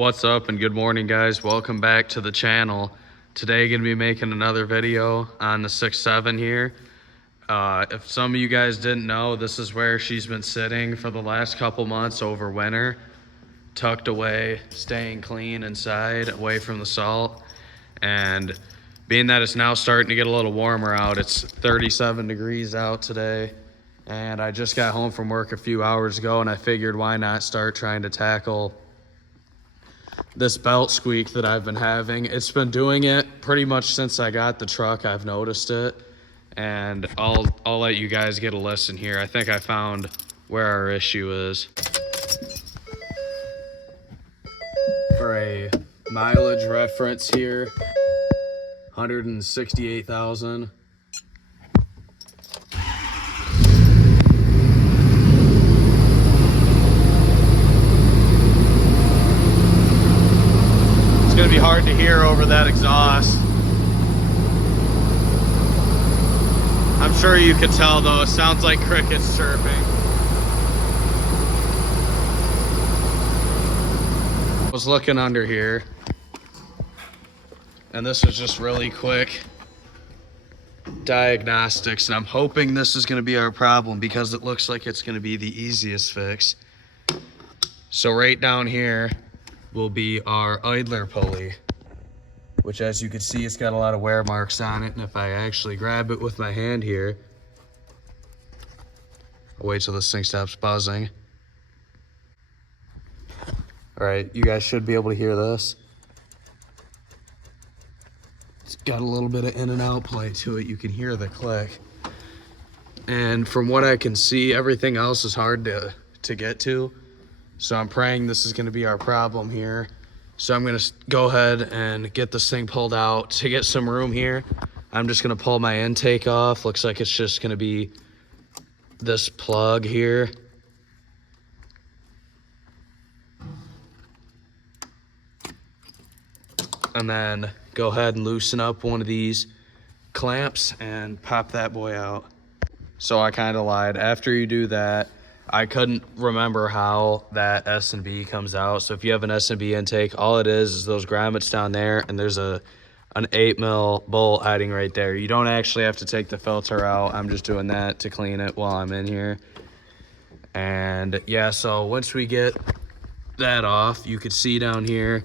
What's up and good morning, guys. Welcome back to the channel. Today gonna be making another video on the 6.7 here. If some of you guys didn't know, this is where she's been sitting for the last couple months over winter, tucked away, staying clean inside, away from the salt. And being that it's now starting to get a little warmer out, it's 37 degrees out today, and I just got home from work a few hours ago, and I figured why not start trying to tackle this belt squeak that I've been having. It's been doing it pretty much since I got the truck. I've noticed it, and I'll let you guys get a listen here. I think I found where our issue is. For a mileage reference here, 168,000. It's gonna be hard to hear over that exhaust. I'm sure you can tell though, it sounds like crickets chirping. I was looking under here, and this was just really quick diagnostics, and I'm hoping this is gonna be our problem because it looks like it's gonna be the easiest fix. So right down here will be our idler pulley, which, as you can see, it's got a lot of wear marks on it. And if I actually grab it with my hand here, I'll wait till this thing stops buzzing. All right, you guys should be able to hear this. It's got a little bit of in and out play to it. You can hear the click. And from what I can see, everything else is hard to get to. So I'm praying this is gonna be our problem here. So I'm gonna go ahead and get this thing pulled out. To get some room here, I'm just gonna pull my intake off. Looks like it's just gonna be this plug here. And then go ahead and loosen up one of these clamps and pop that boy out. So I kind of lied. After you do that, I couldn't remember how that S&B comes out. So if you have an S&B intake, all it is those grommets down there, and there's an 8mm bolt hiding right there. You don't actually have to take the filter out. I'm just doing that to clean it while I'm in here. And yeah, so once we get that off, you can see down here,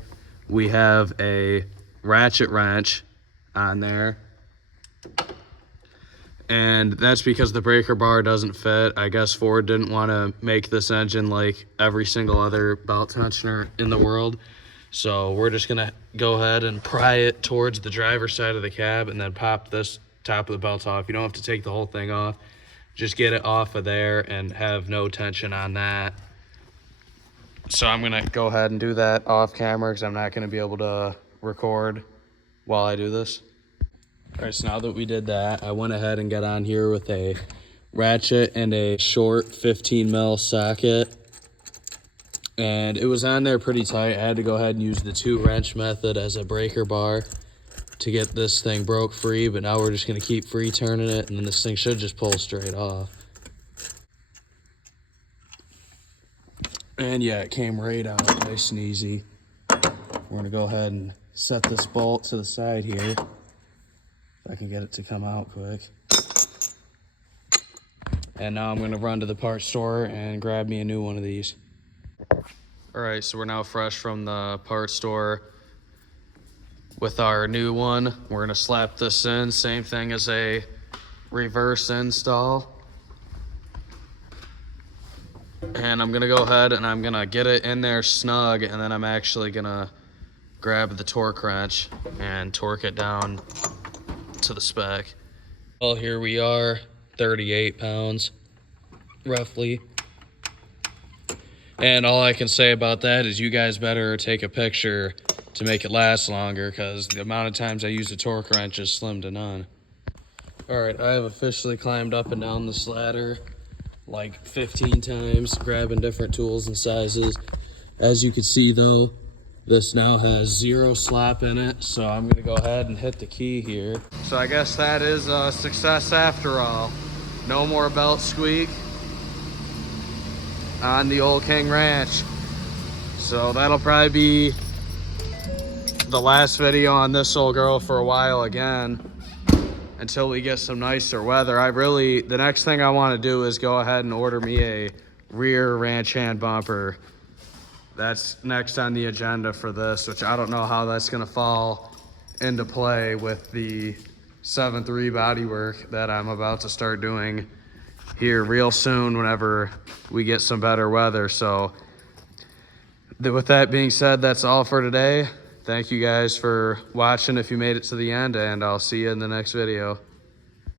we have a ratchet wrench on there. And that's because the breaker bar doesn't fit. I guess Ford didn't want to make this engine like every single other belt tensioner in the world. So we're just gonna go ahead and pry it towards the driver's side of the cab and then pop this top of the belt off. You don't have to take the whole thing off. Just get it off of there and have no tension on that. So I'm gonna go ahead and do that off camera because I'm not gonna be able to record while I do this. All right, so now that we did that, I went ahead and got on here with a ratchet and a short 15mm socket. And it was on there pretty tight. I had to go ahead and use the 2-wrench method as a breaker bar to get this thing broke free, but now we're just gonna keep free turning it, and then this thing should just pull straight off. And yeah, it came right out nice and easy. We're gonna go ahead and set this bolt to the side here. If I can get it to come out quick. And now I'm gonna run to the parts store and grab me a new one of these. All right, so we're now fresh from the parts store with our new one. We're gonna slap this in, same thing as a reverse install. And I'm gonna go ahead and I'm gonna get it in there snug, and then I'm actually gonna grab the torque wrench and torque it down to the spec. Well, here we are, 38 pounds roughly. And all I can say about that is you guys better take a picture to make it last longer, because the amount of times I use a torque wrench is slim to none. All right, I have officially climbed up and down this ladder like 15 times, grabbing different tools and sizes. As you can see though, this now has 0 slop in it, so I'm gonna go ahead and hit the key here. So I guess that is a success after all. No more belt squeak on the old King Ranch. So that'll probably be the last video on this old girl for a while again until we get some nicer weather. The next thing I want to do is go ahead and order me a rear ranch hand bumper. That's next on the agenda for this, which I don't know how that's going to fall into play with the 7.3 bodywork that I'm about to start doing here real soon whenever we get some better weather. So with that being said, that's all for today. Thank you guys for watching if you made it to the end, and I'll see you in the next video.